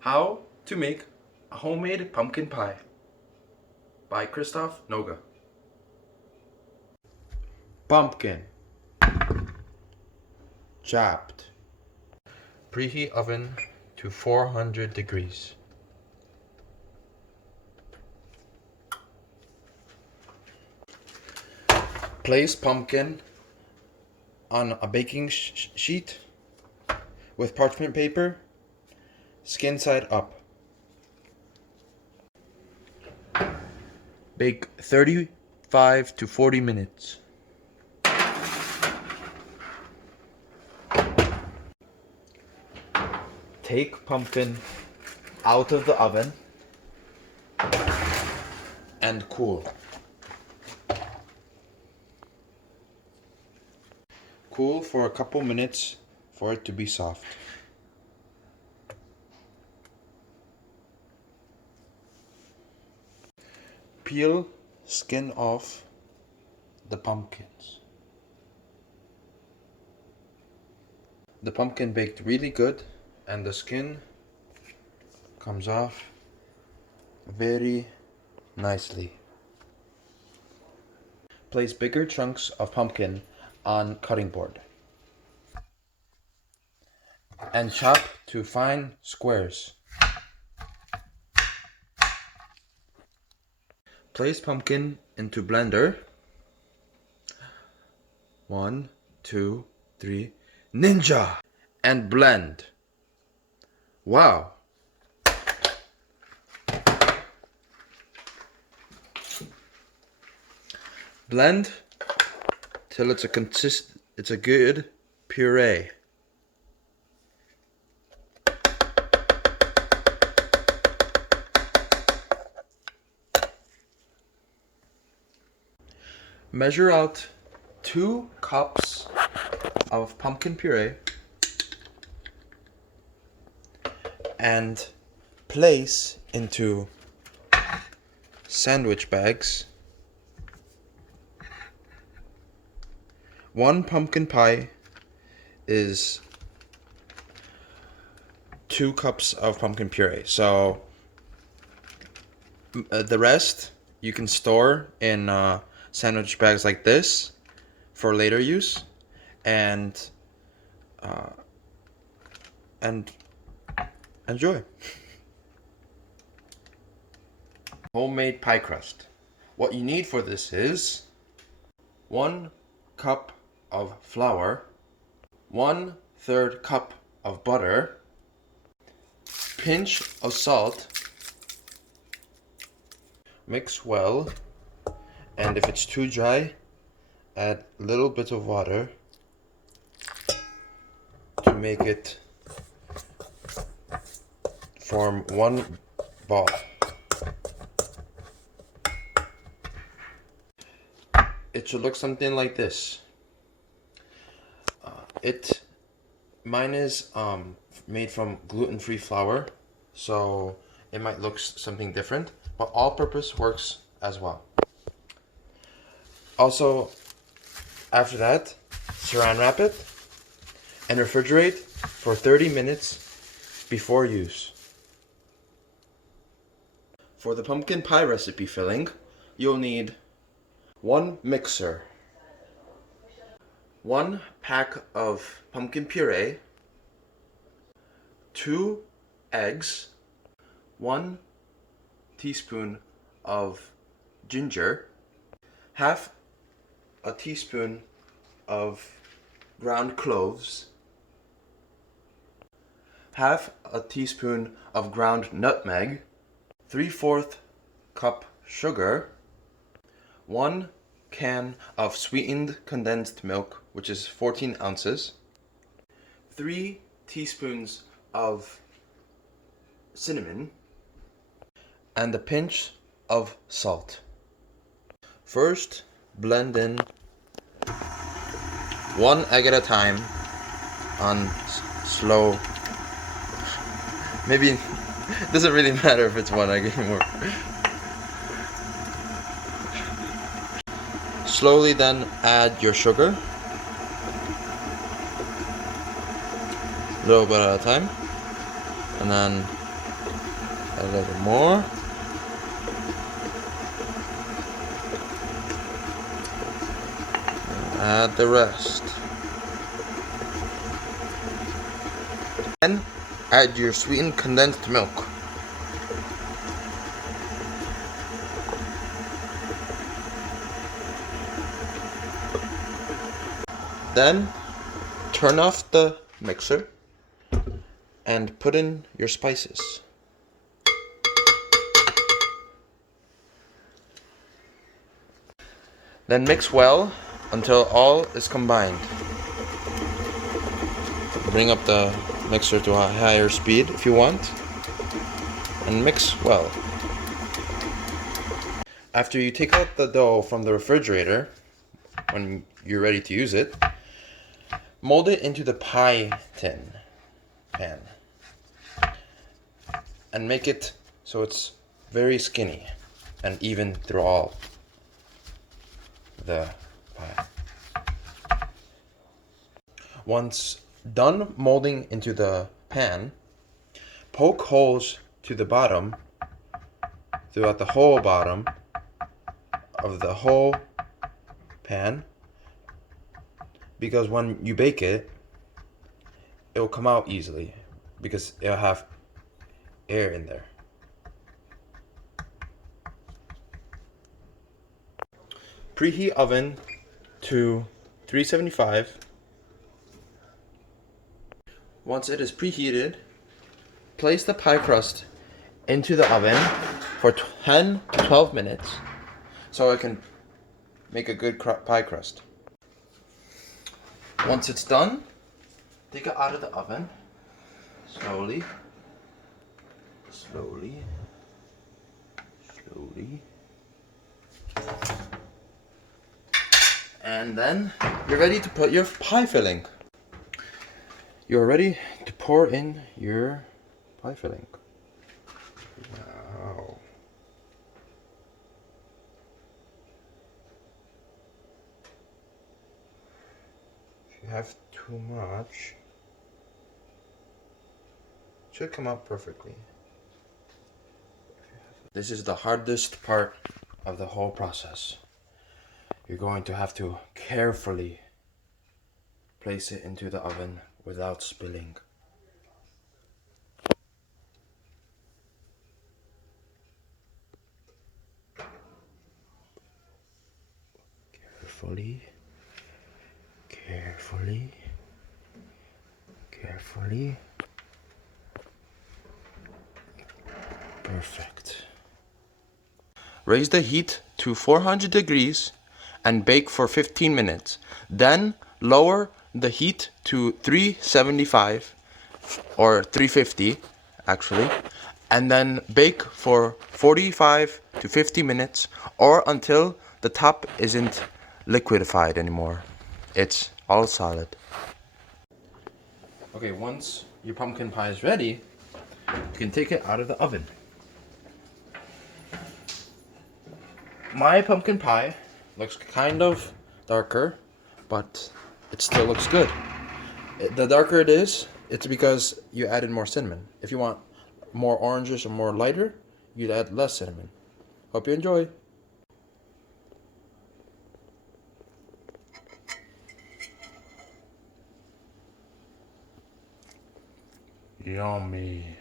How to make a homemade pumpkin pie by Krzysztof Noga. Pumpkin chopped. Preheat oven to 400 degrees. Place pumpkin on a baking sheet with parchment paper, skin side up. Bake 35 to 40 minutes. Take pumpkin out of the oven and cool. Cool for a couple minutes for it to be soft. Peel skin off the pumpkins. The pumpkin baked really good and the skin comes off very nicely. Place bigger chunks of pumpkin on cutting board and chop to fine squares. Place pumpkin into blender. 1, 2, 3, ninja! And blend. Wow! Blend till it's a good puree. Measure out 2 cups of pumpkin puree and place into sandwich bags. 1 pumpkin pie is 2 cups of pumpkin puree. So the rest you can store in sandwich bags like this for later use, and enjoy. Homemade pie crust. What you need for this is 1 cup of flour, 1/3 cup of butter, pinch of salt. Mix well, and if it's too dry, add a little bit of water to make it form one ball. It should look something like this. Mine is made from gluten-free flour, so it might look something different, but all-purpose works as well. Also, after that, saran wrap it and refrigerate for 30 minutes before use. For the pumpkin pie recipe filling, you'll need 1 mixer, 1 pack of pumpkin puree, 2 eggs, 1 teaspoon of ginger, half a teaspoon of ground cloves, half a teaspoon of ground nutmeg, 3/4 cup sugar, 1 can of sweetened condensed milk, which is 14 ounces, 3 teaspoons of cinnamon, and a pinch of salt. First, blend in 1 egg at a time on slow. Maybe it doesn't really matter if it's 1 egg anymore. Slowly then add your sugar, a little bit at a time, and then A little more. Add the rest. Then add your sweetened condensed milk. Then turn off the mixer and put in your spices. Then mix well until all is combined. Bring up the mixer to a higher speed if you want, and mix well. After you take out the dough from the refrigerator, when you're ready to use it, mold it into the pie pan and make it so it's very skinny and even through all the pie. Once done molding into the pan, poke holes to the bottom, throughout the whole bottom of the whole pan, because when you bake it, it will come out easily because it'll have air in there. Preheat oven to 375. Once it is preheated, place the pie crust into the oven for 10 to 12 minutes so it can make a good pie crust. Once it's done, take it out of the oven slowly, slowly, slowly. And then you're ready to put your pie filling. You're ready to pour in your pie filling. Wow. If you have too much, it should come out perfectly. This is the hardest part of the whole process. You're going to have to carefully place it into the oven without spilling. Carefully, carefully, carefully. Perfect. Raise the heat to 400 degrees and bake for 15 minutes. Then lower the heat to 375 or 350 actually, and then bake for 45 to 50 minutes or until the top isn't liquefied anymore. It's all solid. Okay, once your pumpkin pie is ready, you can take it out of the oven. My pumpkin pie looks kind of darker, but it still looks good. The darker it is, it's because you added more cinnamon. If you want more oranges or more lighter, you'd add less cinnamon. Hope you enjoy. Yummy.